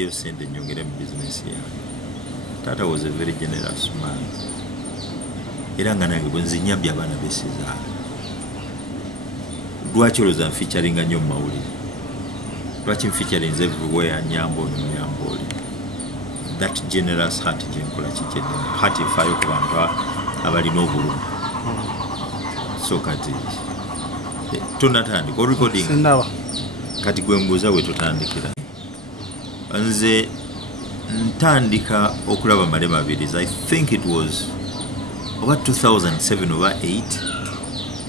You send and you get a business here. Tata was a very generous man. Irangana Gonzinyabia Bana Besiza. Duachulos are featuring a new Mauli. Watching featuring everywhere, Nyambo, Nyamboli. That generous heart, Jinkula Chicken, Hearty Fire Avalino. So Kati. Tunatandi, go recording. Katigwembuza we tutandikira. Nze ntandika okulaba Male Mabirizi. I think it was over 2007 over 8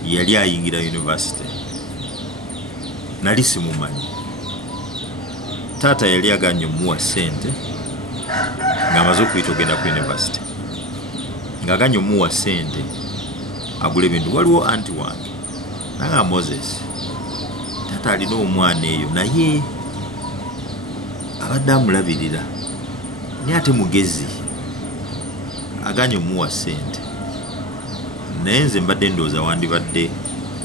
yali ayingira university. Nali simumanyi. Tata yali aganye muwa sente ng'amaze okuyita ogenda ku university. Ng'aganye muwa sente agula ebintu. Waliwo anti wange nanga Moses. Tata alina omwana eyo naye abadde amulabirira naye ate mugezi aganye omuwa sente naye nze mbadde ndowooza wandibadde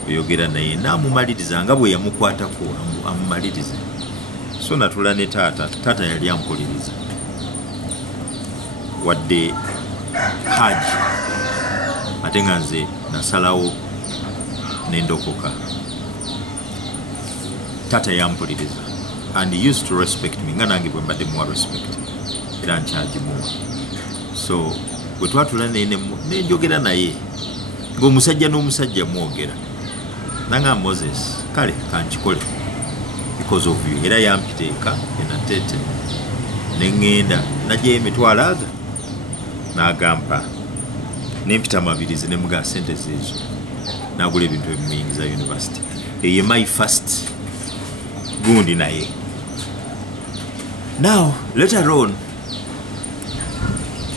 oyogera naye n'amumaliriza nga bwe yamukwatako amumalirize. So natula ne taata yali ampuliriza wadde haji ate nga nze nasalawo nendokoka. Tata yampuliriza and he used to respect me nga nange bwe mbadde muwa respect era nkyagi muwa. So bwe twatula nenjogera naye ng'omusajja n'omusajja mwogera nanga Moses kale kankikole because of you. Era yampiteeka enatete neŋŋenda najja emitwalo aga n'agampa nempita Mabirizi ne muga sente zeezo n'agula ebintu ebimuyingiza university. Eyo my first gundi naye. Now later on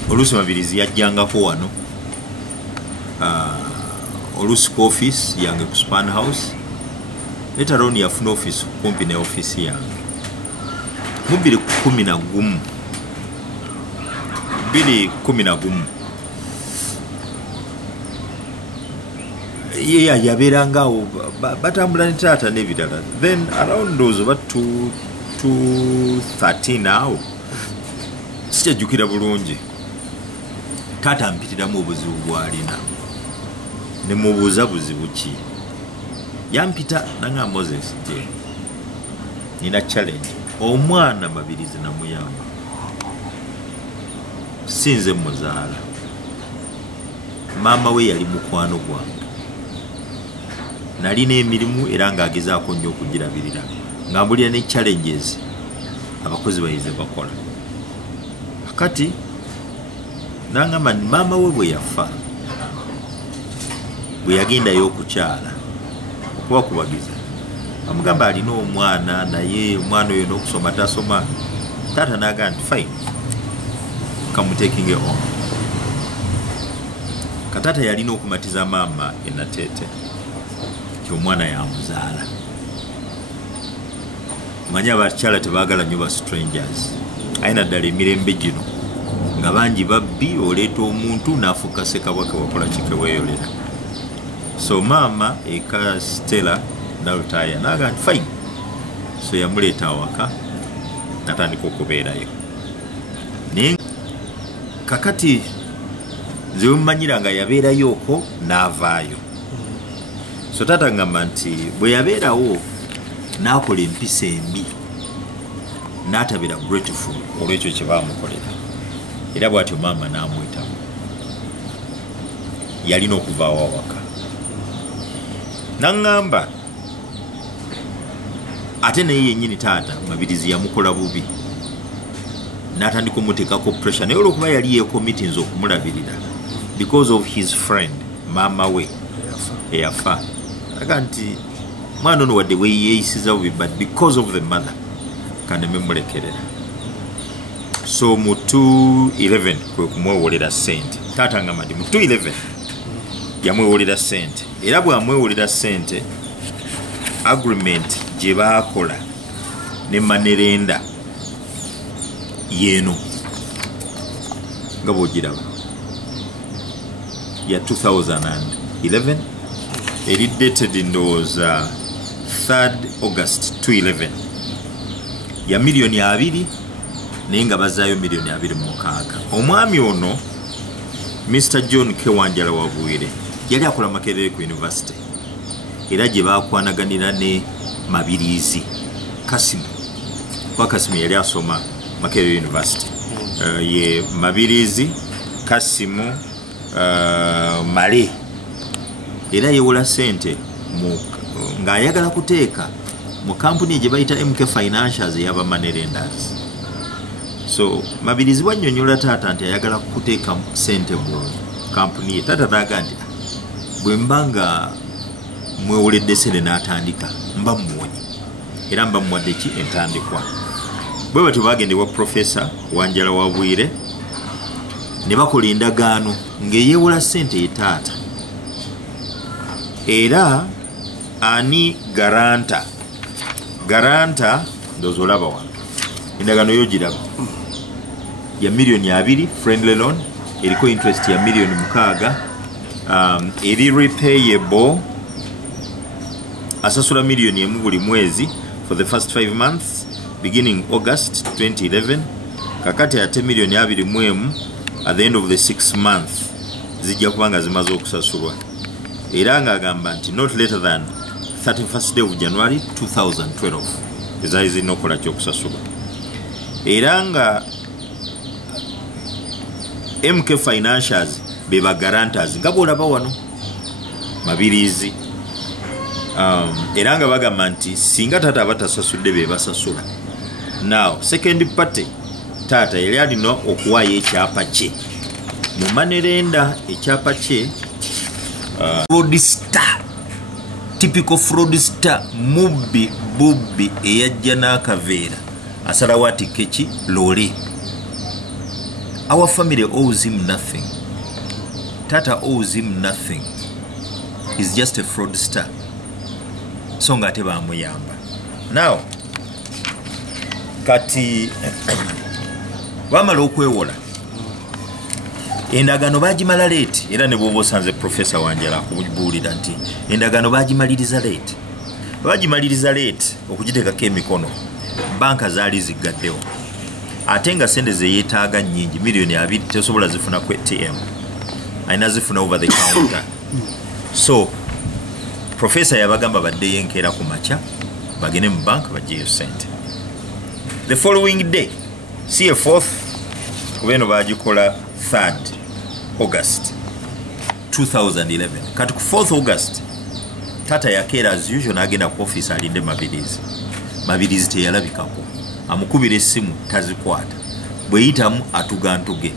oluusi Mabirizi yajjangako wano oluusi ku office yange ku Span House. Later on yafuna office kumpi ne office yange mu 2011 yabeerangaawo batambula ne taata n'ebirala. Then around those about 2013 awo sikyajjukira bulungi taata ampitiramu obuzibu bw'alina ne mubuuza buzibu ki. Yampita nanga Moses je nina challenge omwana Mabirizi namuyamba sinze muzaala mama we yali mukwano gwange nalina emirimu era ng'agezaako nnyo okugirabirira nga mbulira ne challenges abakozi bayize bakola. Kati nangamba mama we bwe yafa bwe yagendayo okukyala okubakubagiza amugamba alina omwana naye omwana oyo n'okusoma tasoma. Taata n'agamba nti fine kamutekinge on. Katata yalina okumatiza maama enatete ky'omwana yamuzaala. Manya abakyala tebaagala nnyo ba strangers ayina ddala emirembe gino nga bangi babbi oleeta omuntu n'afuuka Ssekabaka wakola kikeweeyolera. So maama eka Stella nalutaya naga fine. So yamuleeta awaka natandika okubeerayo naye kakati nze wemmanyira nga yabeerayo okwo n'avaayo. So taata ngamba nti bwe yabeerawo n'akola empisa embi n'atabira grateful olw'ekyo kye baamukolera era bw'atyo maama n'amwetamu. Yalina okuvaawo awaka n'aŋŋamba ate naye yennyini taata Mabirizi yamukola bubi n'atandika omuteekako pressure naye olw'okuba yali yeekomitinze okumulabirira because of his friend maama we eyafa aga nti mwana ono wadde weyeeyisiza bubi but because of the mother kaneme mulekerera. So mu 2011 kwe kumwewolera sente. Taata ngamba nti mu 2011 yamwewolera sente era bw'amwewolera sente agreement gye baakola ne Manerenda Yino nga bw'ogiraba ya 2011 eri dated ndowooza 3rd August 2011 ya $2,000,000 naye nga bazaayo miliyoni 26. Omwami ono Mr. John Kewanjala Wabwire yali akola Makerere ku University era gye bakwanaganira ne Mabirizi Kasimu. Kwa Kasimu yali asoma Makerere University. Ye Mabirizi Kasimu Male era yewola sente ng'ayagala kuteeka mu kampuni gye bayita MK Financials ey'aba money lenders. So Mabirizi bwannyonnyola taata nti ayagala kuteeka sente mu kampuni ye. Taata naaga nti bwe mba nga mwewoledde sente n'atandika mba mmuwonye era mba mmuwadde ki entandikwa. Bwe batyo bagendebwa Profesa Wanjala Wabwire ne bakola endagaano ng'eyeewola sente ye taata era ani garanta ndozo olaba wano endagaano yo giraba ya miliyoni 2 friendly loan eriko interest ya miliyoni 6 eri repayable asasula miliyoni 1 buli mwezi for the first 5 months beginning August 2011 kakati ate miliyoni 2 at the end of the 6 months zijja kubanga zimaze okusasulwa era ng'agamba nti not later than 31st day of January 2012 ezaali zirina okukola ky'okusasulwa era nga MK Financials be ba guarantors nga bw'olaba wano Mabirizi era nga bagamba nti singa taata abatasasudde be basasula. Now second party taata yali alina okuwaayo ekyapa kye mu manerenda ekyapa kye fraudster, typical fraudster, bubbi eyajja n'akaveera asalawo atikka eki loole. Our family owes him nothing. Tata owes him nothing. He's just a fraudster. So nga ate bamuyamba. Now kati bamala okwewola endagaano bagimala late era ne bw'oba osanze Profesa Wanjala akubuulira nti endagaano bagimaliriza late okugiteekako emikono banka zaali ziggaddewo ate nga sente ze yeetaaga nnyingi miliyoni 2 tesobola zifuna ku ATM ayina zifuna over the counter. So Profesa yabagamba baddeyo enkeera ku makya bagende mu banka baggyeyo sente. The following day see a 4th kubeno bagikola 3rd August 2011 kati ku 4th August tata yakeera as usual n'agenda ku office alinde Mabirizi teyalabikako amukubira essimu tazikwata bweyitamu atugantuge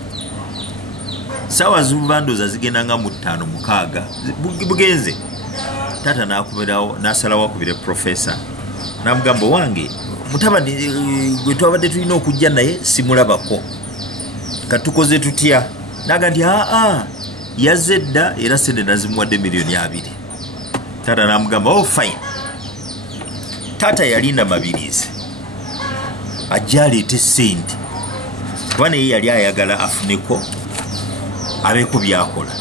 sawa zubandoza zigenda nga mu 5-6 bugenze tata nakubirawo nasalawo akubire Profesa namugamba wange mutabani gwe twabadde tulina okujja naye simulabako katukoze tutya naga nti yazze dda era sente nazimuwadde miliyoni 2. Tata namugamba oh fine. Tata yalinda Mabirizi ajja aleete sente kuba naye yali ayagala afuneko abeeko byakola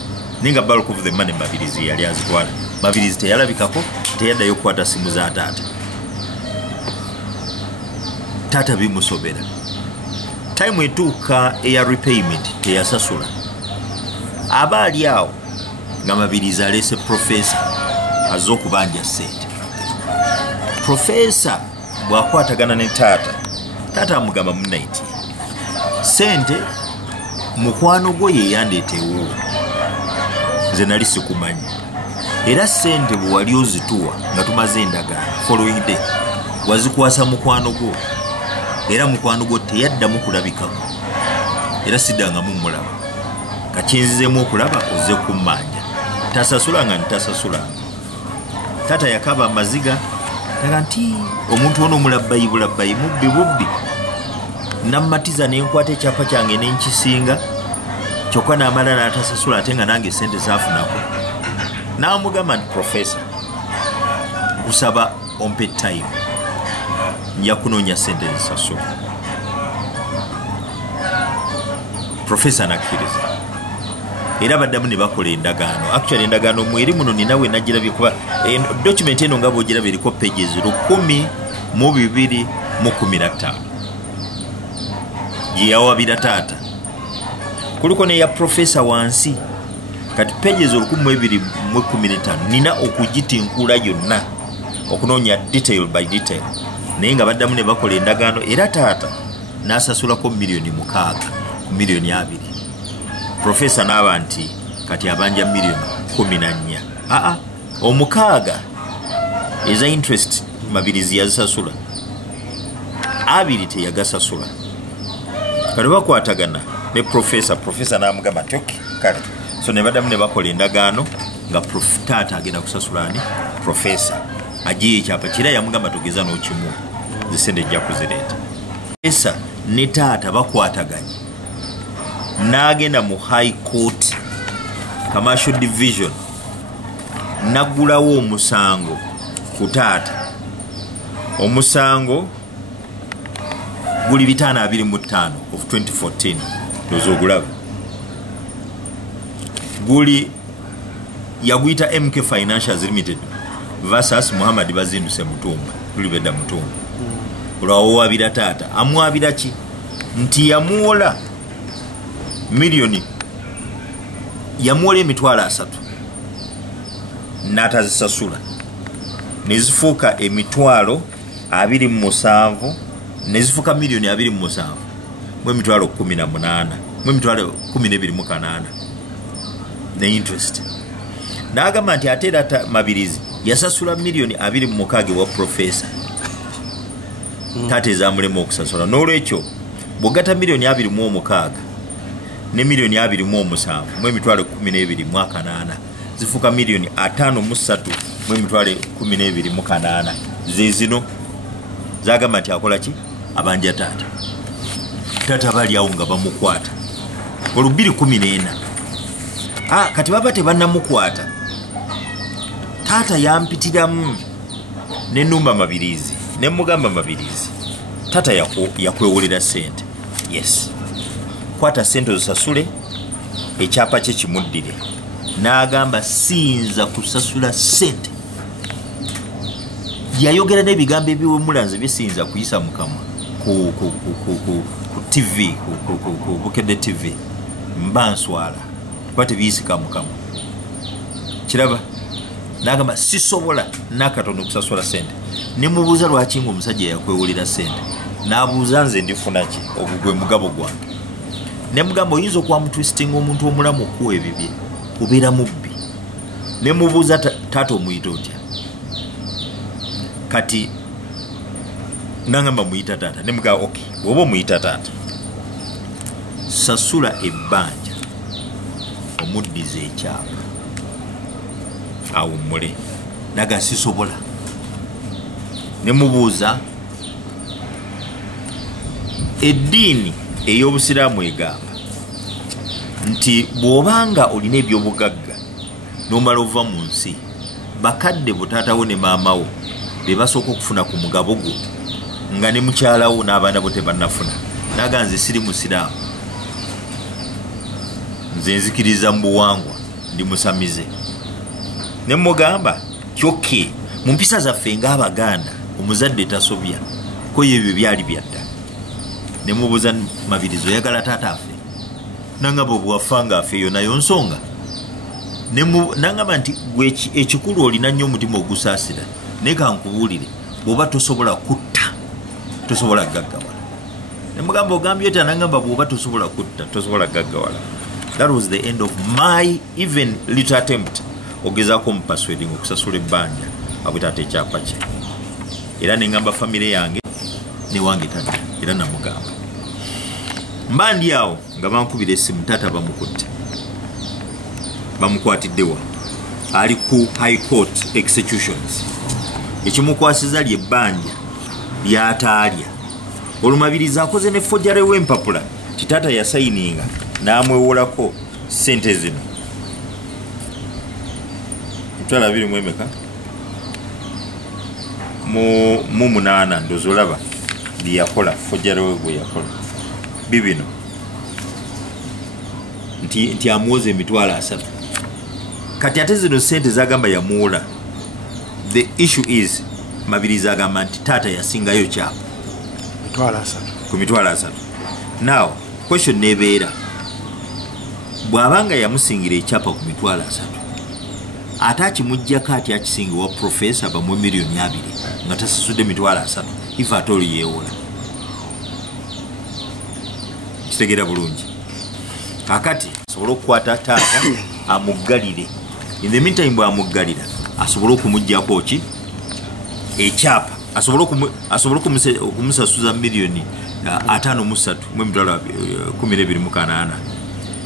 ninga bulk of the money Mabirizi yali azitwala. Mabirizi teyalabikako teyaddayo kukwata simu za taata. Tata bimusobera time etuuka eya repayment teyasasula abaali awo nga Mabirizi aleese Profesa azze okubanja sente. Profesa bw'akwatagana ne taata amugamba munaiti sente mukwano gwo ye yandeetewo nze nali sikumanyi era sente bwe wali ozituwa nga tumaze endagaano following day wazikwasa mukwano gwo era mukwano gwo teyaddamu kulabikako era siddangamu mulaba kakyenzizemu okulaba ozze kummanja tasasulanga ntasasulanga. Tata yakaba amaziga taga nti omuntu ono mulabbayi bulabbayi mubbi nammatiza nenkwata ekyapa kyange nenkisinga kyokka n'amala n'atasasula ate nga nange sente zaafunako. N'amugamba nti Profesa kusaba ompe time nja kunoonya sente zisasula. Profesa nakkiriza era baddamu ne bakola endagaano. Actually endagaano mweri muno ninawe nagirabye kuba document eno nga bw'ogirabye eriko pages 1,215. gye yawabira taata. Kuliko ne ya profesa wansi. Kati pages 1215 nina okugitinkula yonna okunoonya detail by detail. Naye nga baddamu ne bakola endagaano era taata n'asasulako miliyoni 6 ku miliyoni 2. Profesa n'aba nti kati abanja miliyoni 14. Omukaaga eza interest Mabirizi yazisasula. 2 teyagasasula. Kati bakwatagana ne profesa n'amugamba nti okay kale. So ne baddamu ne bakola endagaano nga taata agenda kusasula ani profesa. Agiye ekyapa kira yamugamba tugeza n'okimu zisende ejja kuzireeta. Profesa ne taata bakwataganye n'agenda mu high court commercial division naggulawo omusango ku taata. Omusango guli 525 of 2014 tozogulaba. Guli yaguyita MK Financials Limited versus Muhammad Bazinduse Mutumba. Guli bedda Mutumba. Olwawo wabira taata amwabira ki nti yamuwola miliyoni yamuwola emitwalo 3 n'atazisasula nezifuuka emitwalo 27 nezifuuka miliyoni 27 mu emitwalo 18 mu emitwalo 12.8 ne interest. N'agamba nti ate era Mabirizi yasasula miliyoni 26 wa profesa. Taata ezamulema okusasula. N'olwekyo bw'ogatta miliyoni 26 ne miliyoni 27 mu emitwalo 12.8 zifuuka miliyoni 53 mu emitwalo 12.8. Ze zino zagamba nti akola ki abanja taata. Taata bali awo nga bamukwata olubiri 14. Kati baba tebannamukwata. Taata yampitiramu ne Nnumba Mabirizi ne mugamba Mabirizi. Taata yakwewolera sente. Yes. Kwata sente ozisasule ekyapa kye kimuddire. N'agamba siyinza kusasula sente. Yayogera n'ebigambo ebiwemulanze bisiyinza kuyisa mu kamwa ku TV ku Bukedde TV. Mba nswala kuba tebiyisika mu kamwa. Kiraba n'agamba sisobola n'akatono kusasula sente. Ne mubuuza lwaki ng'omusajja yakwewulira sente. N'abuuza nze ndifuna ki ogugwe mugabo gwange. Ne mugamba oyinza okwamutwistinga omuntu omulamu okuwa ebibye obeera mubbi. Ne mubuuza taata omuyita otya. Kati nangamba muyita taata. Ne mugamba okay bw'oba omuyita taata sasula ebbanja omuddiza ekyapa awummule. Naga sisobola. Ne mubuuza eddiini ey'obusiraamu egamba nti bw'obanga olina ebyobugagga n'omala ova mu nsi bakadde butaatawo ne maamawo be basooka okufuna ku mugabo gwo nga ne mukyalawo n'abaana bo tebannafuna. Naga nze siri musiraamu, nze nzikiriza mu buwangwa ndi musamize. Ne mugamba kyoke mu mpisa zaffe ng'Abaganda omuzadde tasobya ko ebyo byali byadda. Ne mubuuza Mabirizi oyagala taata affe. Nangamba bw'afanga affe yo nayo nsonga. Nangamba nti gwe ekikulu olina nnyo omutima ogusaasira. Naye kankubuulire bw'oba tosobola kutta tosobola gaggawala. Ne mugamba ogambye otya. Nangamba bw'oba tosobola kutta tosobola gaggawala. That was the end of my even little attempt ogezaako mupasweding okusasula ebbanja abwetaata ekyapa kye. Era ne ngamba famire yange ne wange tata era namugamba. Mba ndi awo nga bankubira essimu taata bamukutte. Bamukwatiddewa ali ku high court executions. Ekimukwasiza ly'ebbanja ly'ataalya. Olumabirizi akoze ne ffojjale w'empapula kitaata yasayininga n'amwewolako sente zino. Mutwala 20 emeka mu 8 ndozolaba byakola ffojjale we gwe yakola bibino nti amuwoza emitwalo 3. Kati ate zino sente zagamba yamuwola. The issue is Mabirizi agamba nti taata yasingayo kyapa ku mitwalo 3. Now question nebeera bwabanga yamusingira ekyapa ku mitwalo 3 ate akimuggyako ati akisingiwa profesa bamu miliyoni 2 nga tasasudde mitwalo 3 ifa ate oli yeewola kitegeera bulungi kakati asobola okukwata taata amuggalire in the meantime bwamuggalira asobola okumuggyako ki ekyapa asobola okumusasuza miliyoni 53 mu emitwalo 12,800.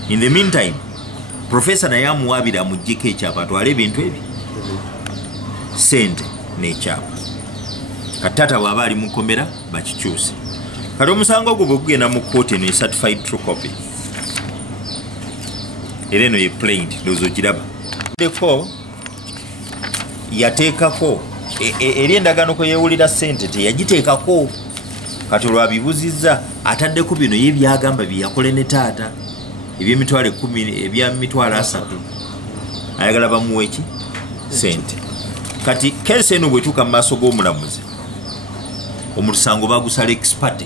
In the meantime profesa naye amuwaabira amuggyeko ekyapa atwale ebintu ebi sente n'ekyapa kati taata bw'aba ali mu nkomera bakikyuse kati omusango ogwo bwe gugenda mu kooti eno certified true copy era eno ye plain ndowooza ogiraba ko yateekako eri endagaano kwe yeewulira sente teyagiteekako kati olwabibuzizza ataddeko bino ye byagamba byeyakola ne taata eby'emitwalo 10 eby'emitwalo 3 ayagala bamuwe ki sente kati kesi eno bwetuuka mu maaso g'omulamuzi omusango bagusala expert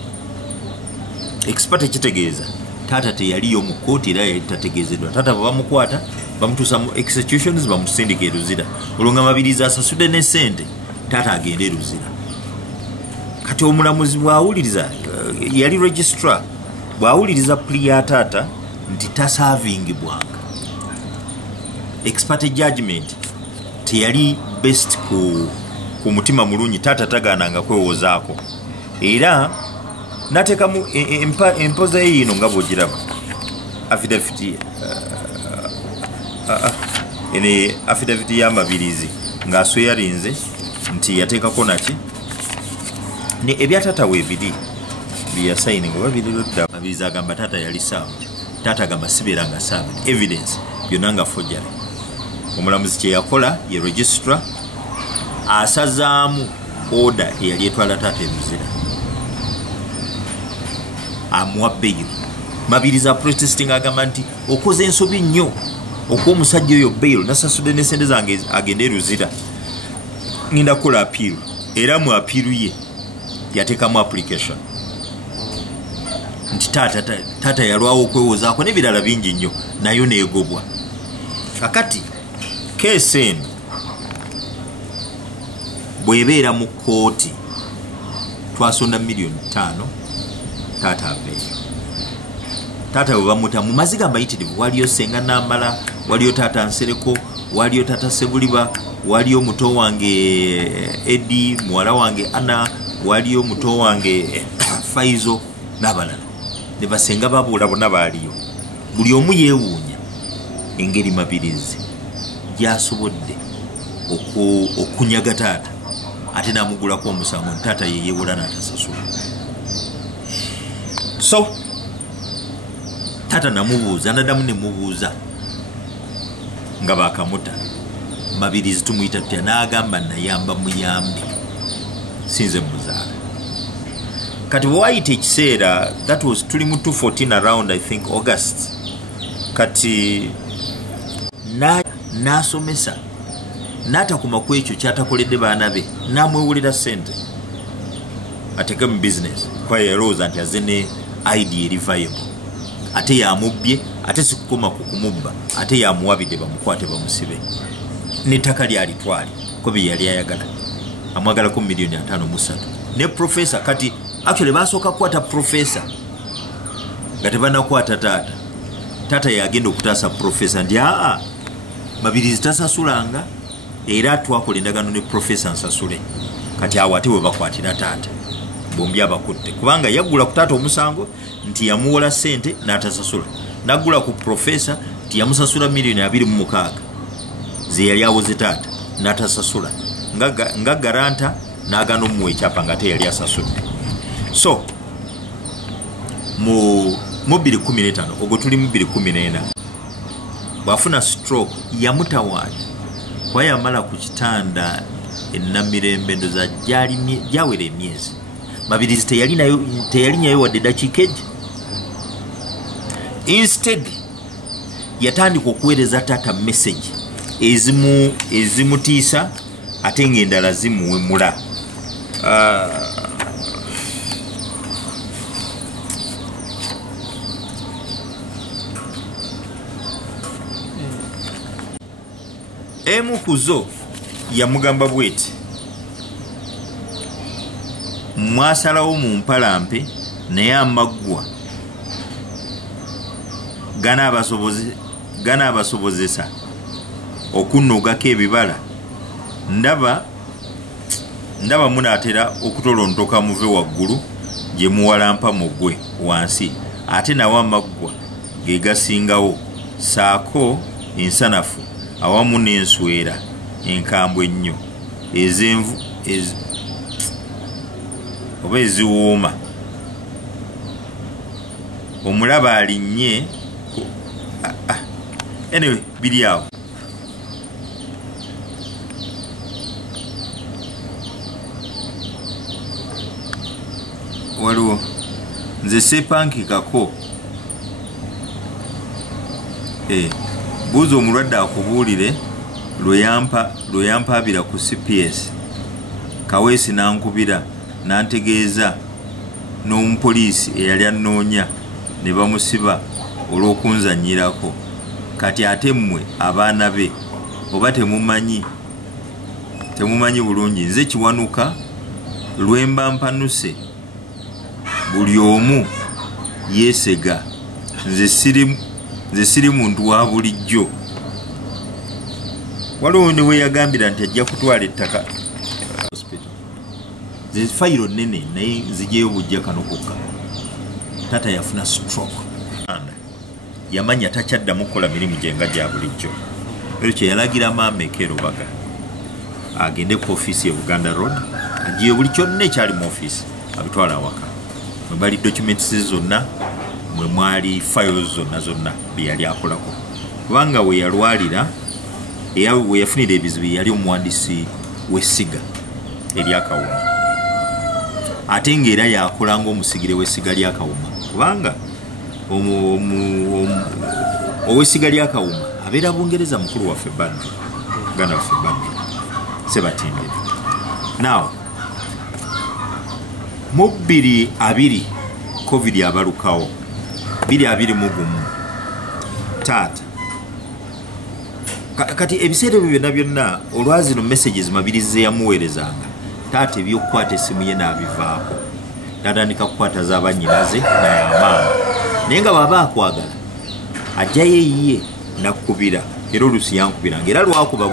kitegeeza taata teyaliyo mu kooti era yali tategeezeddwa taata bwe bamukwata bamutuusa mu executions bamusindika eruzira olwo nga Mabirizi asasudde ne sente taata agenda eruzira kati omulamuzi bw'awuliriza yali registrar bw'awuliriza plea ya taata nti tasaavingibwanga expert judgment teyali best ku mutima mulungi taata tagaananga kwewozaako era nateekamu empoza yino nga bw'ogiraba affidavit ya Mabirizi ng'asweyarinze nti yateekako naki ebya taata weebiri byeyasayininga oba birirudda Mabirizi agamba taata yali sound taata agamba sibeeranga sound evidence byonna nga forgery omulamuzi kye yakola ye registrar asazaamu order eyali etwala taata eruzira amuwa bail Mabirizi protesting agamba nti okoze ensobi nnyo okuwa omusajja oyo bail nasasudde ne sente zange agende eruzira ngenda kukola appeal era mu appeal ye yateekamu application nti taata yalwawo okwewozaako n'ebirala bingi nnyo nayo neegobwa kakati keesi eno bw'ebeera mu kooti twasonda miliyoni 5 taata aveeyo taata bwe bamuta mu maziga amayitirivu waliyo senga Namala waliyo taata Nsereko waliyo taata Sebuliba waliyo muto wange Edi muwala wange Ana waliyo muto wange Faizo n'abalala ne basenga babuula bonna baaliyo buli omu yeewuunya engeri Mabirizi gyasobodde okunyaga taata ate n'amugulako omusango taata yeyeewola n'atasasula so taata namubuuza naddamu nemubuuza nga bakamuta Mabirizi tumuyita tutya n'agamba nayamba muyambi sinze muzaala kati bwewayita ekiseera that was tuli mu 214 around I think August kati n'asomesa n'atakuma ku ekyo kyatakoledde baana be n'amwewulira sente ateke mu business kwa yalowooza nti azze ne idea eri viable ate yamubbye ate sikukoma ku kumubba ate yamuwabidde bamukwate bamusibe n'ettaka lyalitwali ko bye yali ayagala amwagalako miliyoni 53 ne professor kati actually basooka kukwata professor nga tebanakwata taata yagenda okutaasa professor nti Mabirizi tasasulanga era twakola endagaano ne professor nsasule kati awo ate bwe bakwatira taata bombi abakutte kubanga yaggula ku taata omusango nti yamuwola sente n'atasasula naggula ku professor nti yamusasula miliyoni 26 ze yali awoze taata n'atasasula nga garanta n'agaana omuwa ekyapa nga te yali asasudde so mu 2015 ogwo tuli mu 2014 bwafuna stroke yamutawaanya kwa yamala ku kitanda ennamirembe ndoza gyawera emyezi Mabirizi teyalinyayo wadde dakiika egi instead yatandika okuweereza taata message ezimutiisa ate ng'endala zimuwemula emu kuzo yamugamba bweti mwasalawo mu mpalampe naye amaggwa ganaabasobozesa okunnogako ebibala ndaba munaatera okutolontoka muve waggulu gye muwalampa mugwe wansi ate nawo amaggwa ge gasingawo saako ensanafu awamu n'enswera enkambwe ennyo ezenvu oba eziwooma omulaba alinnye anyway biri awo waliwo nze sepankikako buuza omulwadde akubuulire lwe yampaabira ku CPS Kaweesi nankubira nantegeeza n'omupoliisi eyali annoonya ne bamusiba olw'okunzanyirako kati ate mmwe abaana be oba temumanyi bulungi nze kiwanuka lwemba mpanuse buli omu yeesega nze siri muntu wa bulijjo waliwo ne weyagambira nti ajja kutwala ettaka ze fayiro nene naye nzijeyo bujja kano kokka tata yafuna stroke yamanya takyaddamu kukola mirimu gyenga gya bulijjo ekyo yalagira maama ekeerobaga agende ku ofiisi ye Buganda Road agiye buli kyonna ekyali mu ofiisi abitwala awaka mwe bali documents zonna mwe mwali files zonna byeyali akolako kubanga we yalwalira we yafunira ebizibu yali omuwandiisi w'essiga eryakawuma ate ng'era yakola ng'omusigire w'essiga lyakawuma kubanga ow'essiga lyakawuma abeera Bungereza mukulu waffe Badru Buganda waffe Badru Sebatindira now mu 2020 COVID yabalukawo 2021 taata kati ebiseera ebyo byonna olwazino messages Mabirizi yamuweerezanga taata ebyokukwata essimu ye n'abivaako natandika kukwata z'abannyinaze n'amaama naye nga baba akwagala ajjayo eyiye nakubira era oluusi yankubiranga era lwakuba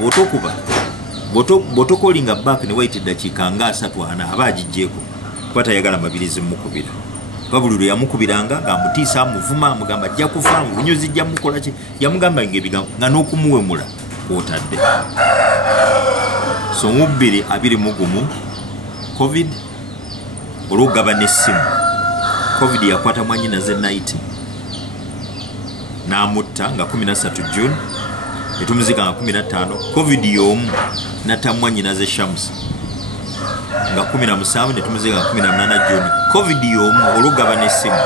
bw'otokolinga back ne wayita eddakiika nga 3-4 aba agijjeeko kuba tayagala Mabirizi mukubira kuba buli lwe yamukubiranga ng'amutiisa amuvuma amugamba ajja kufa bunyuzi jja mukola ki yamugamba ng'ebigambo nga n'okumuwemula kw'otadde so mu 2021 COVID olw'okugaba n'essimu COVID yakwata mwannyinaze Night n'amutta nga 13 June netumuzika nga 15 COVID y'omu natta mwannyinaze Shamsi nga 17 netumuzika nga 18 June COVID y'omu olw'okugaba n'essimu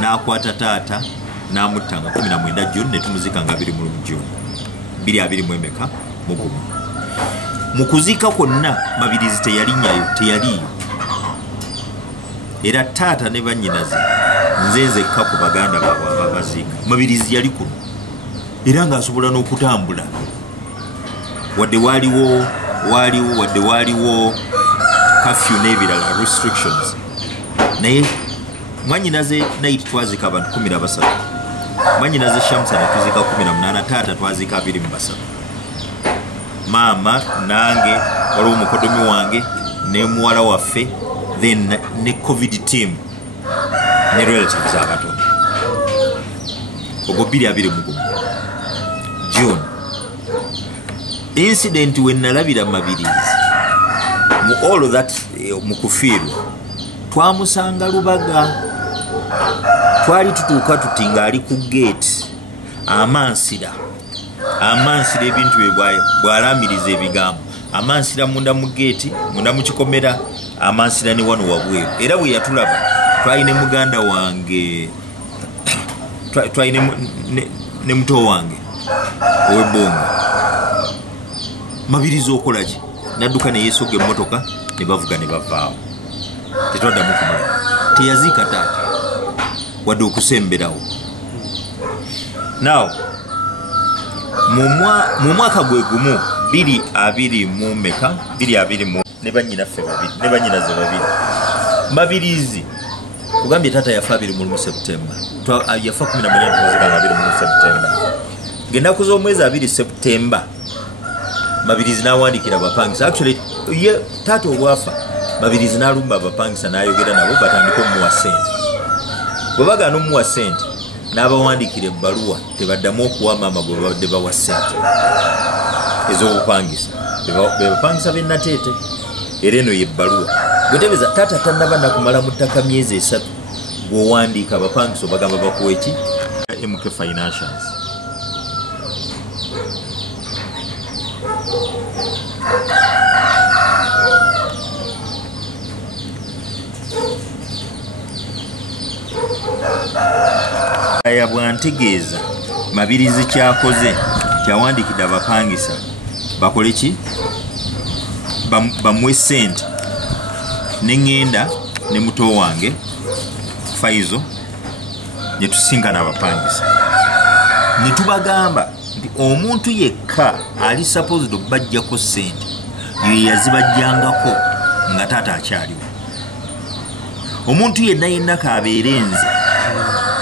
n'akwata taata n'amutta nga 19 June netumuzika nga 20 June 2021 mugumu mu kuziika kwonna Mabirizi teyaliyo era taata ne bannyinaze nzekka ku baganda baabwe ababaziika Mabirizi yali kuno era ng'asobola n'okutambula wadde waaliwo kafyu n'ebirala restrictions naye mwannyinaze Night twazika abantu 13 mwannyinaze Shamsa ne tuzika 18 taata twazika 23 maama nange waliwo omukodomi wange ne muwala waffe then ne COVID team ne relatives abatono ogwo 2021 June incident when nalabira Mabirizi mu all of that mukufiirwa twamusanga Lubaga twali tutuuka tutinga ali ku gate amansira ebintu bw'alamiriza ebigambo amansira munda mu gate munda mu kikomera amansira ne wano wabweru era bwe yatulaba twalina muganda wange twalina ne muto wange ow'ebbongo Mabirizi okolaki nadduka ne yeesoga emmotoka ne bavuga ne bavaawo tetwaddamu kumala teyaziika taata wadde okusemberawo now mu mwaka gwe gumu 220 mu meka 220 mu ne bannyinaffe babiri ne bannyinaze babiri Mabirizi kugambye tata yafa 2 Septemba yafa 18 2 Septemba ngenaku z'omwezi 2 Septemba Mabirizi n'awandikira abapangisa actually ye tata obwafa Mabirizi n'alumba abapangisa n'ayogera nabo batandika omuwa ssente bwe bagaana omuwa ssente n'abawandikira ebbaluwa tebaddamu okuwa maama gwe babadde bawa ssente ez'obupangisa be bapangisa b'e Nateete era eno y'ebbaluwa bwetebeza tata tannaba nakumala mu ttaka myezi 3 bw'owandiika abapangisa obagamba bakuwa eki MK Financials aya bwantegeeza Mabirizi kyakoze kyawandikidde abapangisa bakole ki bamuwe ssente neŋŋenda ne muto wange Faizo ne tusingana abapangisa ne tubagamba nti omuntu yekka ali supposed obbajjako ssente ye yazibajjangako nga taata akyaliwo omuntu yenna kaabeere nze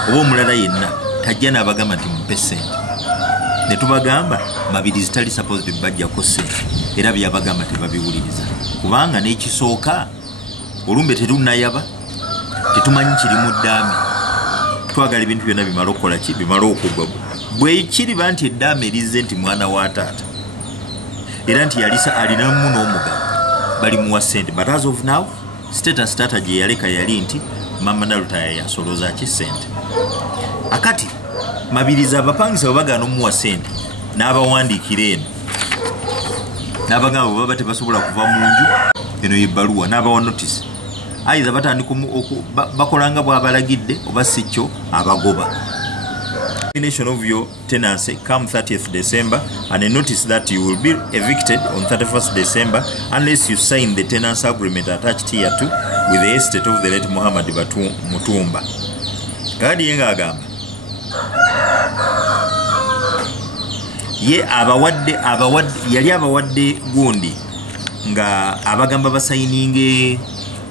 oba omulala yenna tajja n'abagamba nti mumpe ssente ne tubagamba Mabirizi tali supposed bajjako ssente era byabagamba tebabiwuliriza kubanga n'ekisooka olumbe terunayaba tetumanyi kiri mu ddaami twagala ebintu byonna bimala okukola ki bimala okugwa bwe kiriba nti eddaami erizze nti mwana wa taata era nti yalisa alinamu n'omugabo bali muwa ssente but as of now status tata gye yaleka yali nti mama Nalutaya yasolooza ki ssente akati Mabirizi abapangisa babagaana omuwa ssente n'abawandiikira eno n'abagamba baba tebasobola kuva mu nju eno y'ebbaluwa n'abawa notice either batandika bakolanga bw'abalagidde oba si kyo abagoba termination of your tenancy come 30th December and a notice that you will be evicted on 31st December unless you sign the tenancy agreement attached here to with the estate of the late Muhammad Mutumba. Kadi yenga agamba ye abawadde yali abawadde gundi nga abagamba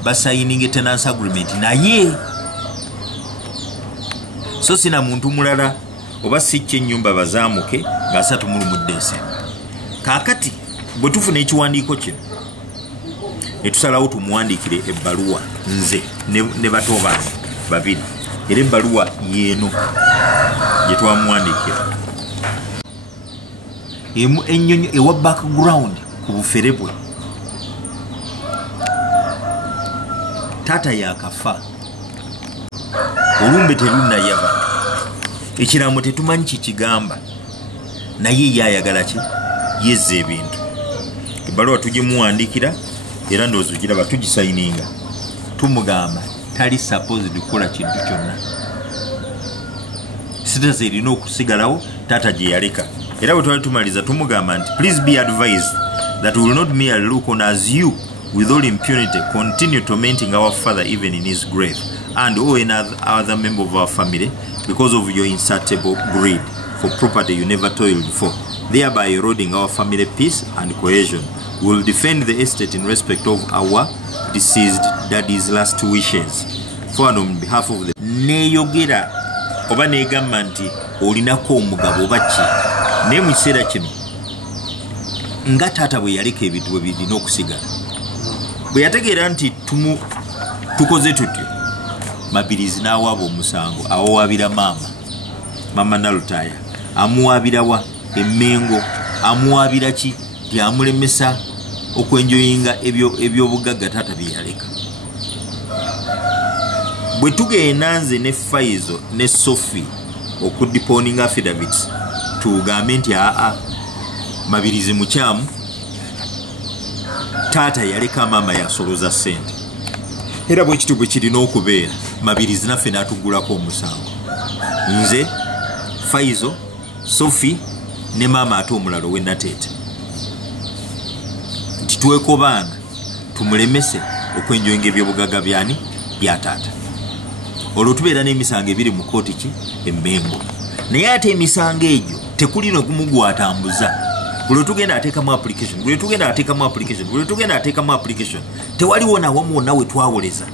basayininge tenancy agreement naye so sina muntu mulala oba sicce ennyumba bazaamuke nga 3 December kakati bwe tufuna ekiwandiiko kino etusalawo tumuwandiikire ebbaluwa nze ne bato bange babiri era ebbaluwa yeeno gye twamuwandiikira ennyonyo ewa background ku bufere bwe taata yakafa olumbe terunayaba ekiraamo tetumanyi kikigamba naye yayagala ki yezza ebintu ebbaluwa tugimuwandiikira era ndowooza ogiraba tugisayininga tumugamba tali supposed kukola kintu kyonna sitaza erina okusigalawo taata gye yaleka era bwe twali tumaliza tumugamba nti please be advised that we will not merely look on as you with all impunity continue tormenting our father even in his grave and or any other member of our family because of your insatiable greed for property you never toiled for, thereby eroding our family peace and cohesion. We will defend the estate in respect of our deceased daddy's last wishes. For on behalf of the neyogera oba negamba nti olinako omugabo baki ne mu kiseera kino nga taata bwe yaleka ebintu bwe birina okusigala bwe yategeera nti tukoze tutyo Mabirizi n'awaaba omusango awawaabira mama Nalutaya amuwaabirawa emmengo amuwaabira ki tyamulemesa okwenjoyinga ebyobugagga taata bye yaleka bwe tugenda nze ne Faizo ne Sophie okudiponinga affidavits tugambe nti Mabirizi mukyamu taata yaleka maama yasoloza ssente era bwe kitu bwe kirina okubeera Mabirizi naffe n'atugulako omusango nze Faizo Sophie ne maama ate omulalo we Nateete nti twekobaana tumulemese okwenjoyinga ebyobugagga byani bya taata olwo tubeera n'emisango ebiri mu kooti ki emmengo naye ate emisango egyo tekuli ne kumugwatambuza buli tugenda atekamu application tewaliwo nawamu wonna we twawoleza.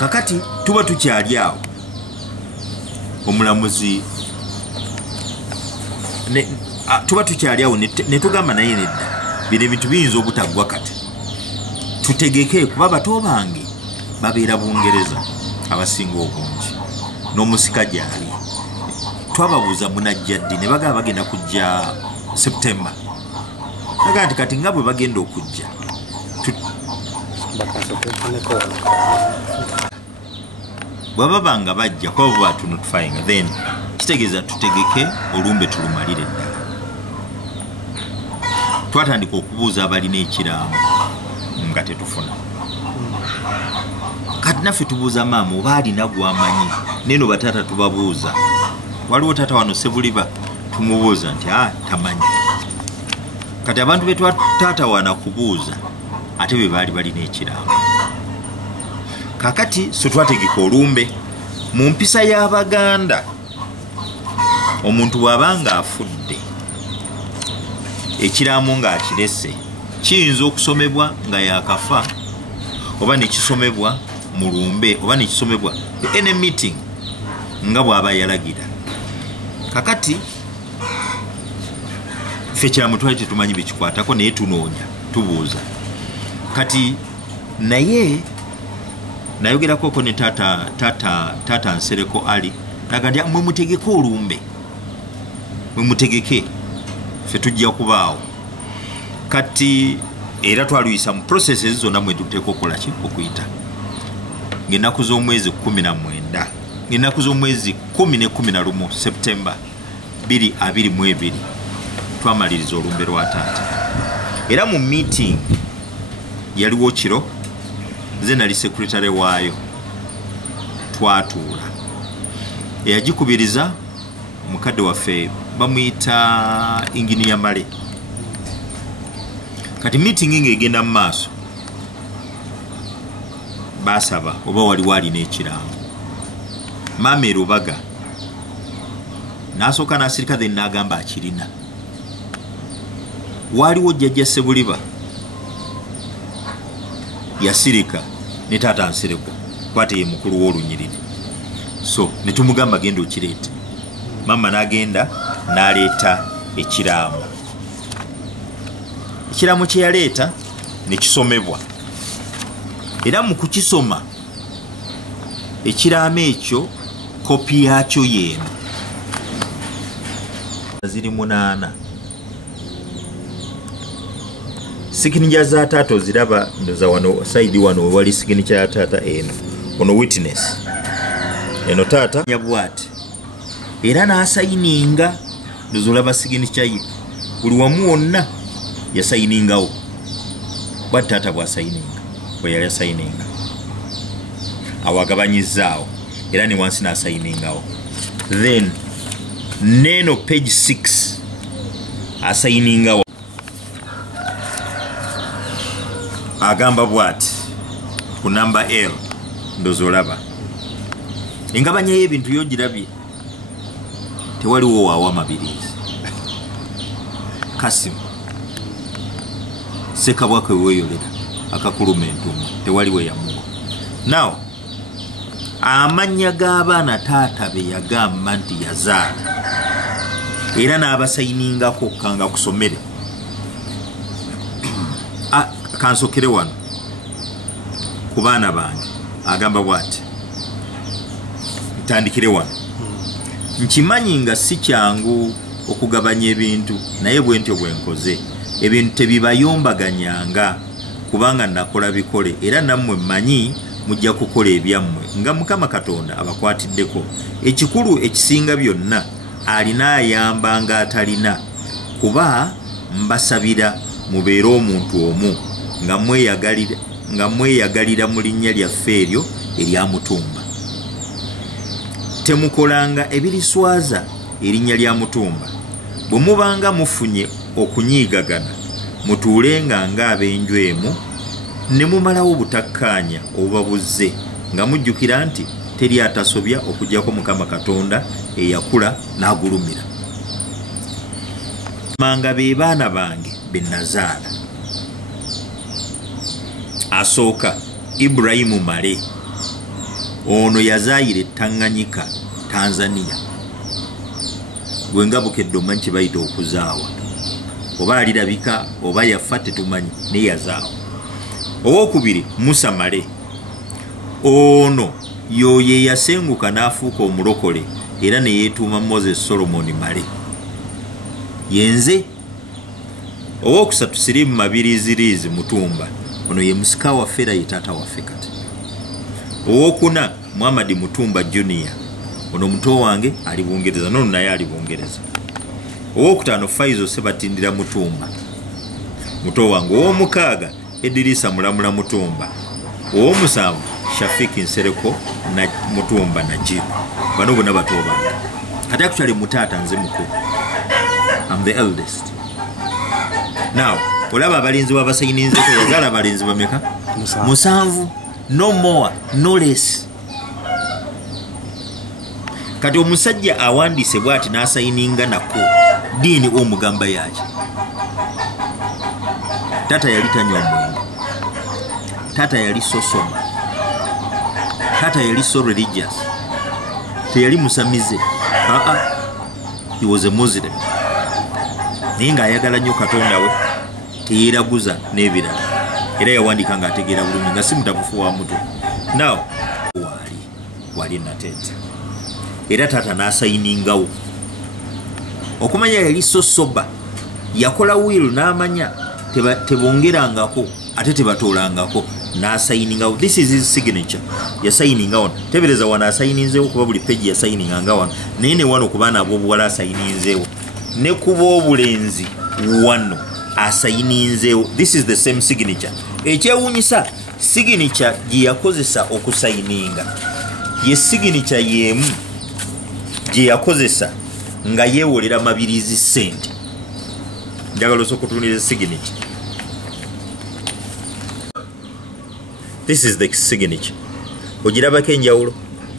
Kakati tuba tukyali awo omulamuzi tuba tukyali awo ne tugamba naye nedda bino ebintu biyinza obutaggwa kati tutegeke kuba bato bange babeera Bungereza abasinga obungi n'omusika gyali twababuuza munajja ddi ne bagamba bagenda kujja September. Naga nti kati nga bwe bagenda okujja bwaba banga bajja kuba bo batunotufayinga then kitegeeza tutegeke olumbe tulumalire ddala. Twatandika okubuuza abalina ekiraamu nga tetufuna. Kati naffe tubuuza maama oba alina gwamanyi neno bataata tubabuuza. Waliwo taata wano Sebuliba tumubuuza nti tamanyi. Kati abantu betu taata wana kubuuza ate be baali balina ekiraamu. Kakati so twategeka olumbe mu mpisa y'Abaganda omuntu bw'abanga afudde ekiraamu ng'akirese kiyinza okusomebwa nga yakafa oba nekisomebwa mu lumbe oba nekisomebwa any meeting nga bw'aba yalagira. Kakati ffe ekiraamu twali tetumanyi bikikwatako naye tunoonya tubuuza. Kati naye nayogerako ne taata Nsereko Ali naga nti mwe mutegeke olumbe mwe mutegeke ffe tujja kubaawo. Kati era twaluyisa mu processes zonna mwe tuteeka okukolaki okuyita ng'ennaku z'omwezi 19 ng'ennaku z'omwezi 11 September 2022 twamaliriza olumbe lwa taata. Era mu meeting yaliwo kiro nze nali secretary waayo twatuula eyagikubiriza mukadde waffe bamuyita Engineer Male. Kati meeting ng'egenda mu maaso baasaba oba waliwo alina ekiraamu. Maama Rubaga n'asooka n'asirika then n'agamba akirina. Waliwo jjajja Sebuliba yasirika ne taata Nsereko kwate ye mukulu w'olunyiriri. So ne tumugamba genda okireete. Mama n'agenda n'aleeta ekiraamu. Ekiraamu kye yaleeta ne kisomebwa. Era mu kukisoma ekiraamu ekyo kopi yaakyo yeeno ziri 8. Siginija za taata oziraba ndoza wano saidi wano wali siginija ya taata eno ono witness eno taata nyabwati era n'asayininga ndoza olaba siginija ye buli wamu wonna yasayiningawo bwati taata bwasayininga bwe yali asayininga awagabanyizaawo era ne wansi n'asayiningawo then neno page 6 asayiningawo agamba bwati ku namba L ndozo olaba engabanya y'ebintu yogirabye tewaliwo waawa Mabirizi Kasimu Ssekabwaka weeyolera akakuluma entumu tewaliwo yamuwa. Now amanya g'abaana taata be yagamba nti yazaala era n'abasayiningako kanga kusomere. Kansokere wano ku baana bange agamba bwati ntandikire wano nkimanyi nga si kyangu okugabanya ebintu naye bwentyo bwenkoze ebintu tebibayombaganyanga kubanga nakola bikole era nammwe mmanyi mujja kukola ebyammwe nga Mukama Katonda abakwatiddeko. Ekikulu ekisinga byonna alina ayamba nga atalina kuba mbasabira mubeere omuntu omu nga mweyagalira mu linnya lyaffe eryo erya Mutumba. Temukolanga ebiriswaza erinnya lya Mutumba. Bwe mubanga mufunye okunyiigagana mutuulenga ng'ab'enju emu ne mumalawo obutakkaanya obubabuzze nga mujjukira nti teri atasobya okuggyako Mukama Katonda eyakula n'agulumira. manga be baana bange benazaala. Asooka Ibrahimu Male, ono yazaayire Tanganyika, Tanzania. Gwenga bukedde omanyi kye bayita okuzaawa, oba alirabika oba yafa tetumanyi, ne yazaawa. Owokubiri Musa Male, ono yoye yasenguka n'afuuka omulokole era ne yeetuuma Moses Solomon Male, yenze. Owokusatu Sirimu Mabirizi Mutumba, ono ye musika waffe era ye taata waffe kati. Owokuna Muhammad Mutumba Junior, ono muto wange ali Bungereza, nono naye ali Bungereza. Owokutaano Faizo Sebatindira Mutumba, muto wange. Owomukaaga Edirisa Mulamula Mutumba. Owomusanvu Shafiki Nsereko na Mutumba Najib. Bano bonna bato bange. Ate actually mutaata nze mukulu. I'm the eldest. Now, olaba abalinzi babasayininzeko yazaala abalinzi bameka? Musanvu. No more, no less. Kati omusajja awandiise bw'ati n'asayininga nako diini omugamba yaki. Tata yali tanywa mwenge. Tata yali so sober. Tata yali so religious. Teyali musamize. He was a Muslim. Naye ng'ayagala nnyo Katonda we, teyeeraguza n'ebirala. Era yawandiika ng'ategeera bulungi nga si mutabufu wa mutwe. Now, wali natete. Era tata n'asayiningawo. Okumanya yali so sober. Yakola will n'amanya tebongerangako ate tebatoolangako, n'asayiningawo. This is his signature. Yasayiningawo. Tebereza wano asayininzeewo kuba buli page yasayininganga wano. Naye ne wano ku baana ab'obuwala asayininzeewo. Ne kuba obulenzi wano asayininzeewo. This is the same signature. Ekyewuunyisa signature gye yakozesa okusayininga ye signature y'emu gye yakozesa nga yeewolera Mabirizi ssente. Njagala okutunuulira signature. This is the signature. Ogirabako enjawulo?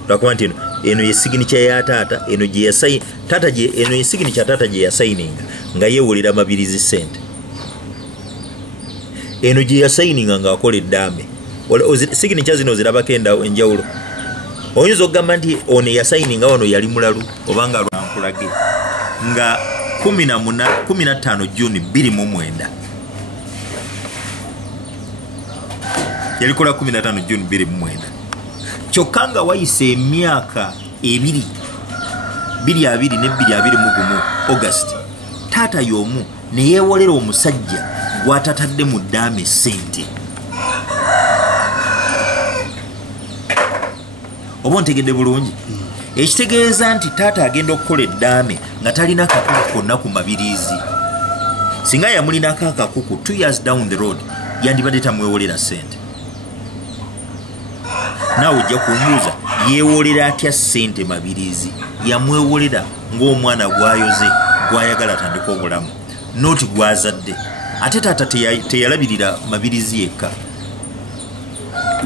Lwakuba nti eno ye signature ya taata, eno gye yasayi taata gye, eno ye signature taata gye yasayininga nga yeewolera Mabirizi ssente. Eno gye yasayininga ng'akola eddaame. Signature zino zirabako enjawulo. Oyinza okugamba nti ono yasayininga wano yali mulalu oba nga lwankulage nga 15 Juni 2009. Yalikola 15 Juni 2009. Kyokka nga wayise emyaka 22 ne 2021 August, taata y'omu ne yeewolera omusajja gwatatadde mu ddaame ssente. Oba ntegedde bulungi? Ekitegeeza nti taata agenda okukola eddaame nga talina kakuku konna ku Mabirizi. Singa yamulinako akakuku 2 years down the road yandibadde tamwewolera ssente. Naawe ojja kumbuuza yeewolera atya ssente Mabirizi? Yamwewolera ng'omwana gwayoze gwayagala atandika obulamu, noti gwazadde. Ate taata teyalabirira Mabirizi yekka.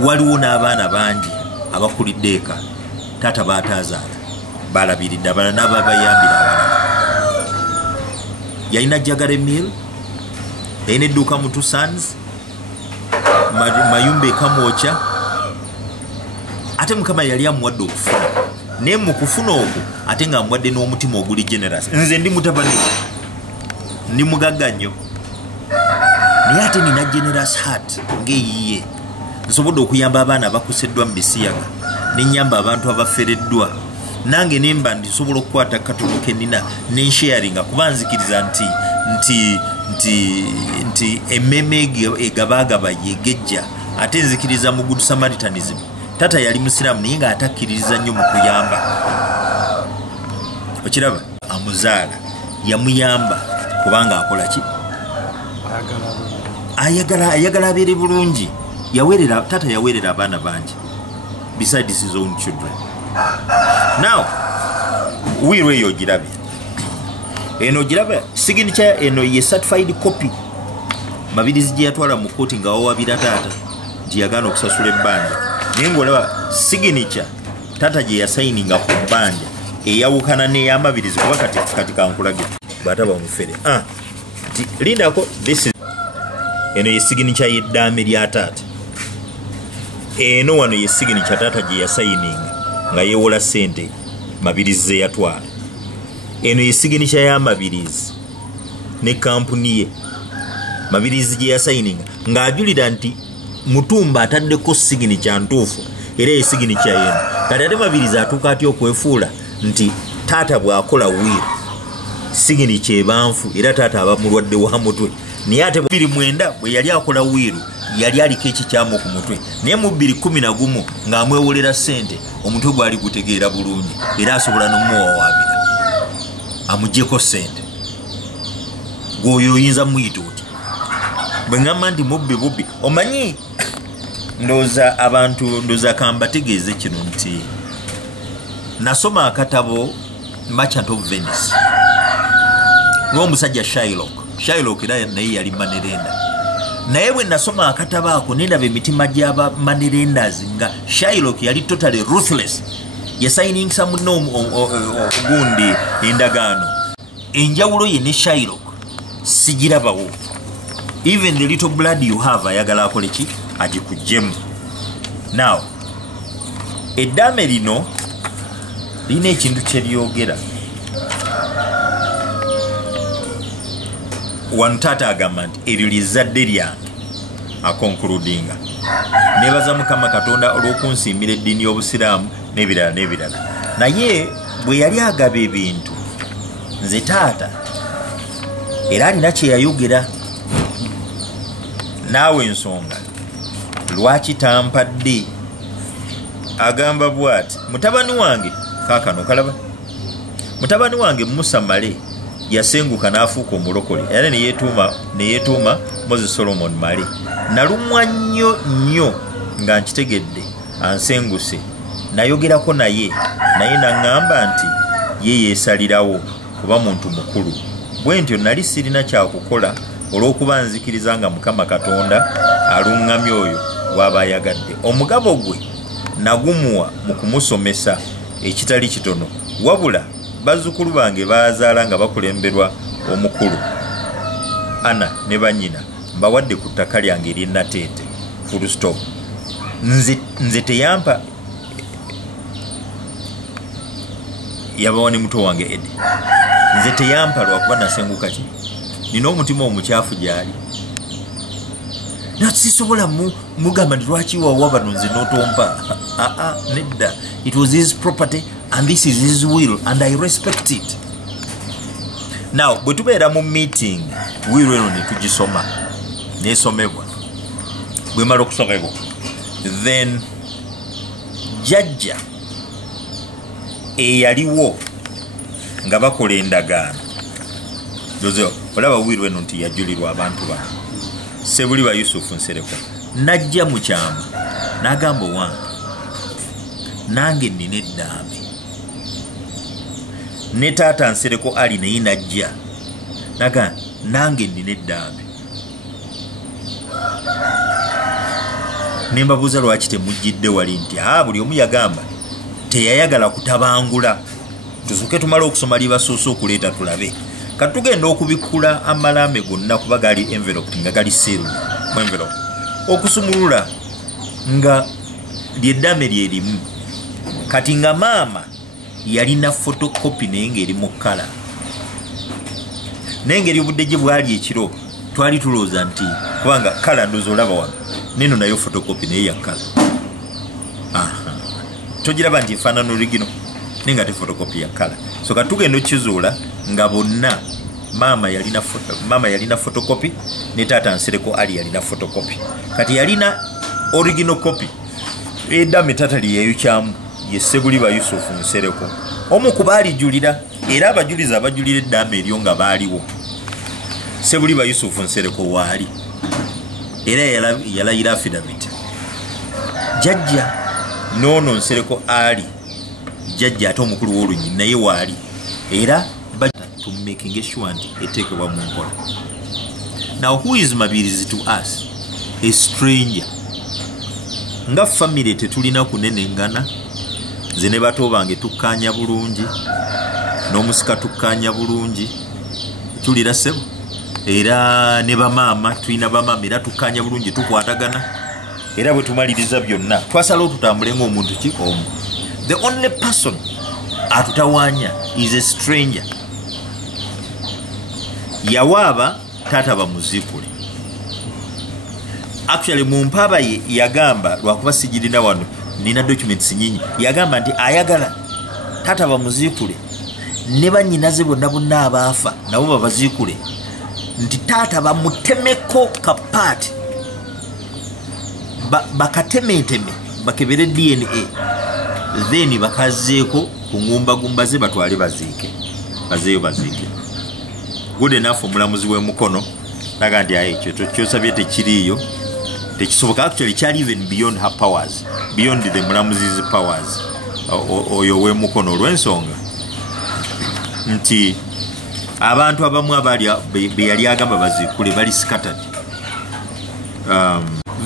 Waliwo n'abaana bangi abakulidde eka taata baataazaala balabiridde abalala n'ababayambira abalala. Yalina Lawyer Male, yalina edduuka mu Tucans, mayumba ekamwokya. Ate Mukama yali amuwadde okufuna, naye mu kufuna okwo ate ng'amuwadde n'omutima oguli generous. Nze ndi mutabani, ndi mugagga nnyo, naye ate nina generous heart ng'eyiye. Nsobodde okuyamba abaana abakuseddwa mu bisiyaga, nenyamba abantu abafereddwa. Nange nemba ndisobola okukwata katono kenina nensharinga kuba nzikiriza nti emmeme egabagaba yegejja. Ate nzikiriza mu Good Samaritanism. Tata yali Musiraamu naye nga atakkiririza nnyo mu kuyamba. Okiraba? Amuzaala yamuyamba kubanga akola ki? Ayagala abeere bulungi. Tata yaweerera abaana bangi besides his own children. Now, wiirwe eyo ogirabye. Eno ogirabye signature eno ye certified copy Mabirizi gye yatwala mu kooti nga wawabira taata nti yagaana okusasula ebbanja. Naye ng'olaba signature taata gye yasayininga ku bbanja eyawukana n'eya Mabirizi kuba kati kankulage bw'ataba mufere. lindako this is eno ye signature y'eddaame lya taata eno wano ye signature taata gye yasayininga nga yeewola ssente Mabirizi ze yatwala eno ye signature ya Mabirizi ne kampuni ye Mabirizi gye yasayininga ng'ajulira nti Mutumba ataddeko signature ntuufu era ye signature yeno kati ate Mabirizi atuuka atya okwefuula nti taata bw'akola wiiru signature ebanfu era taata aba mulwadde wa mutwe naye ate 2009 bwe yali akola wiiru yali aliko ekikyamu ku mutwe naye mu 2011 ng'amwewolera ssente omutwe gwali gutegeera bulungi era asobola n'omuwawaabira amuggyeko ssente gwoyo oyinza muyita oti bwe ŋŋamba nti mubbi omanyi ndooza abantu ndooza kambategeeze kino nti nasoma akatabo Merchant of Venice n'omusajja Shylock era naye yali manerenda naye bwe nasoma akatabo ako nendaba emitima gy'aba manerendas nga Shylock yali totally ruthless yasayiningisa munno ogundi endagaano enjawulo ye ne Shylock sigirabawo even the little blood you have ayagala akole ki agikugyemu now eddaame lino lina ekintu kye lyogera wano taata agamba nti eryo lizadde lyange akonkuludinga nebaza Mukama Katonda olw'okunsiimira eddiini y'Obusiraamu n'ebirala naye bwe yali agaba ebintu nze taata era alina kye yayogera naawe ensonga lwaki tampadde agamba bw'ati mutabani wange kaakano kalaba mutabani wange Musa Male yasenguka n'afuuka omulokole era ne yeetuuma Moses Solomon Male nalumwa nnyo nga nkitegedde ansenguse nayogerako naye naŋŋamba nti ye yeesalirawo kuba muntu mukulu bwe ntyo nali sirina kyakukola olw'okuba nzikiriza nga Mukama Katonda aluŋŋamya oyo w'aba ayagadde omugabo gwe nagumuwa mu kumusomesa ekitali kitono wabula bazzukulu bange baazaala nga bakulemberwa omukulu Ana ne bannyina mbawadde ku ttaka lyange ery'ennateete full stop nze teyampa yabawa ne muto wange Edi nze teyampa lwakuba nasenguka ki nina omutima omukyafu gyali sisobola mugamba nti lwaki wawa bano nze n'otompa nedda it was his property and this is his will and I respect it. Now bwe tubeera mu meeting will eno ne tugisoma nesomebwa bwe mala okusomebwa then jjajja eyaliwo nga bakola endagaano dozo olaba will eno nti yajulirwa abantu ba Sebuliba Yusufu Nsereko najja mu kyama n'agamba wange nange nnina eddaame ne taata Nsereko ali naye najja naga nange nnina eddaame ne mbabuuza lwaki temujjidde wali nti buli omu yagamba teyayagala kutabangula tusooke tumale okusoma libasoose okuleeta tulabe kati tugenda okubikkula amalaame gonna kuba gali envelope nga gali sealed mu envelope okusumulula nga lyeddaame lyerimu kati nga maama yalina photocopy naye ng'eri mu kkala naye ngeri obudde gye bwali ekiro twali tulowooza nti kubanga kkala ndoozi olaba wano neno nayo photocopy naye ya kkala togiraba nti efaanana origino naye nga te photocopy ya kkala so kati tugenda okkizuula nga bonna maama yalina photocopy ne taata Nsereko ali yalina photocopy kati yalina original copy eddaame taata lyeyayukyamu ye Sebuliba Yusufu Nsereko omu ku baalijulira era abajulizi abajulira eddaame eryo nga baaliwo Sebuliba Yusufu Nsereko waali era yalayira affidavit jjajja noono Nsereko ali jjajja ate omukulu w'olunyi naye waali era to making sure nti eteekebwa mu nkola. Now who is Mabirizi to us? A stranger. Nga family tetulina kunenengana ze ne bato bange tukkaanya bulungi n'omusika tukkaanya bulungi tulira sebo era ne bamaama tulina bamaama era tukanya bulungi tukwatagana era bwe tumaliriza byonna twasalawo tutambule ng'omuntu ki omu. The only person atutawaanya is a stranger. Yawaaba taata bamuzikule. Actually mu mpaaba ye yagamba lwakuba sijirina wano nina documents nyingi yagamba nti ayagala taata bamuzikule ne bannyinaze bonna bonna abaafa nabo babazikule nti taata bamutemeko kapaati bakatemeteme bakebere DNA then bakazeeko ku ngumbagumba ze batwale baziike bazeeyo baziike. Good enough omulamuzi w'emukono naga ndi ekyo kyosabye tekiriiyo tekisoboka. Actually kyali even beyond her powers, beyond the mulamuzi's powers oyo w'emukono olw'ensonga nti abantu abamu abaali be yali agamba baziikule bali scattered.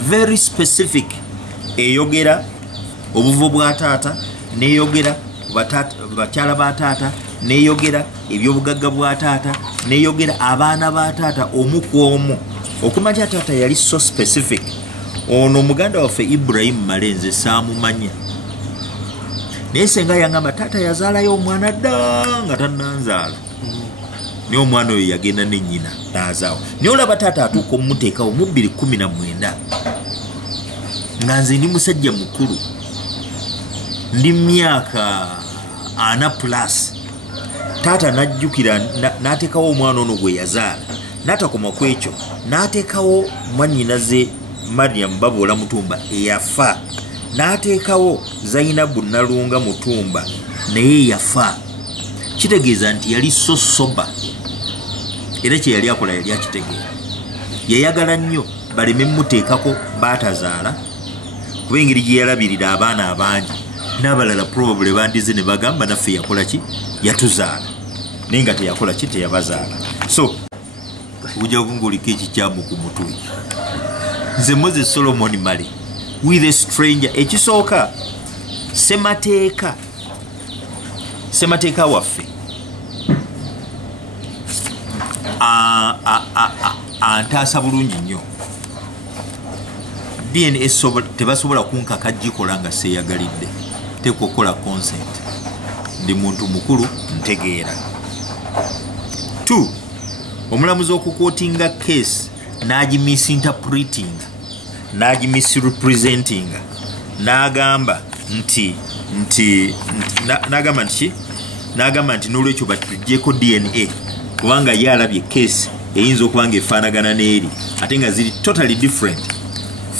Very specific eyogera obuvo bwa taata neyogera bakyala ba taata neyogera ebyobugagga bwa taata neyogera abaana ba taata omu ku omu okumanya taata yali so specific. Ono muganda waffe Ibrahim Malenze saamumanya naye senga yangamba taata yazaalayo omwana dda nga tannanzaala naye omwana oyo yagenda ne nnyina n'azaawo naye olaba taata atuuka omumuteekawo mu 2019 nga nze ndi musajja mukulu ndi myaka 4+ taata najjukira n'ateekawo omwana ono gwe yazaala n'atakoma ku ekyo n'ateekawo mwannyinaze Mariam Baboola Mutumba eyafa n'ateekawo Zainabu Nalunga Mutumba naye yafa. Kitegeeza nti yali so soba era kye yali akola yali akitegeera. Yayagala nnyo baleme mmuteekako baatazaala kuba engeri gye yalabirira abaana abangi n'abalala probably bandize ne bagamba naffe yakola ki yatuzaala naye nga teyakola ki teyabazaala. So ujja kunguliko ekikyamu ku mutwe nze Moses Solomon Male with a stranger. Ekisooka semateeka waffe antaasa bulungi nnyo. DNA tebasobola kunkaka gikola nga seeyagalidde tekokola consent. Ndi muntu mukulu ntegeera. 2 omulamuzi okukootinga case n'agimisinterpreting n'agimisrepresenting n'agamba nti n'olwekyo batuggyeko DNA kubanga ye alabye case eyinza okuba nga efaanagana n'eri ate nga ziri totally different.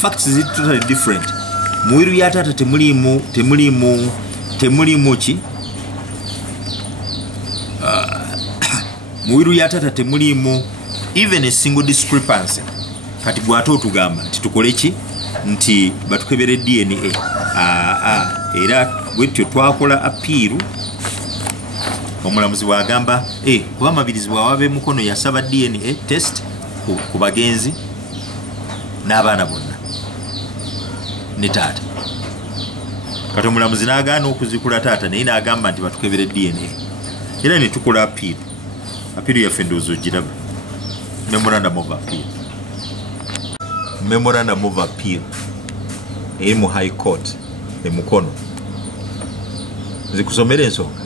Facts ziri totally different. Muwiru ya taata temulimu ki muwiru ya taata temulimu even a single discrepancy. Kati gwate otugamba nti tukole ki nti batukebere DNA. Era bwetyo twakola appeal omulamuzi bwagamba kuba Mabirizi bwawabe mukono yasaba DNA test ku bagenzi n'abaana bonna ne taata. Kati omulamuzi n'agaana okuzikula taata naye n'agamba nti batukebere DNA era ne tukola appeal. Appeal yaffe ndowooza ogiraba. Memorandum of appeal eri mu high court emukono zikusomera ensonga.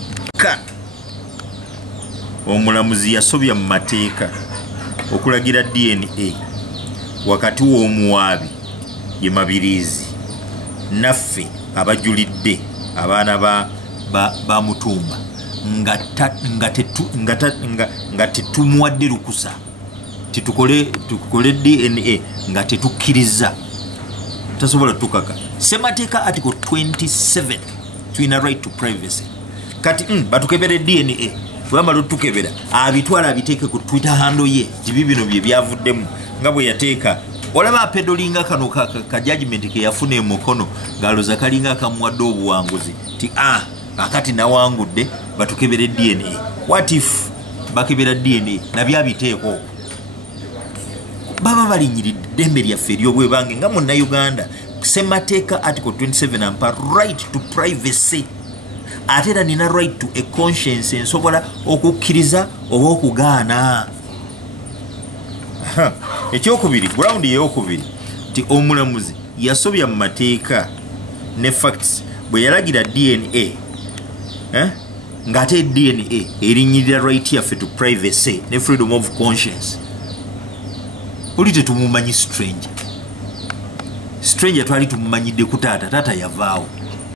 Omulamuzi yasobya mu mateeka okulagira DNA wakati w'omuwaabi ye Mabirizi naffe abajulidde abaana ba Mutumba nga tetumuwadde lukusa tukole DNA nga tetukkiriza tasobola tukaka. Semateeka article 27 tulina right to privacy. Kati batukebere DNA bwamala tukebera abitwala abiteeke ku Twitter handle ye jibi bino bye byavuddemu nga bwe yateeka olaba pedolinga kano ka judgment ke yafuna emukono galoza kalinga kamuwadde obuwanguzi ti akati nawangudde batukebere DNA. What if bakebera DNA nabyabiteeko baba balinyiridde ddembe lyaffe ery'obwebange nga munna Uganda. Semateeka article 27 ampa right to privacy ate era nina right to a conscience ensobola okukkiriza oba okugaana. ekyokubiri ground eyokubiri nti omulamuzi yasobya mu mateeka ne facts bwe yalagira DNA ng'ate DNA erinnyirira right yaffe to privacy ne freedom of conscience. Oli tetumumanyi stranger twali tumumanyidde ku taata yavaawo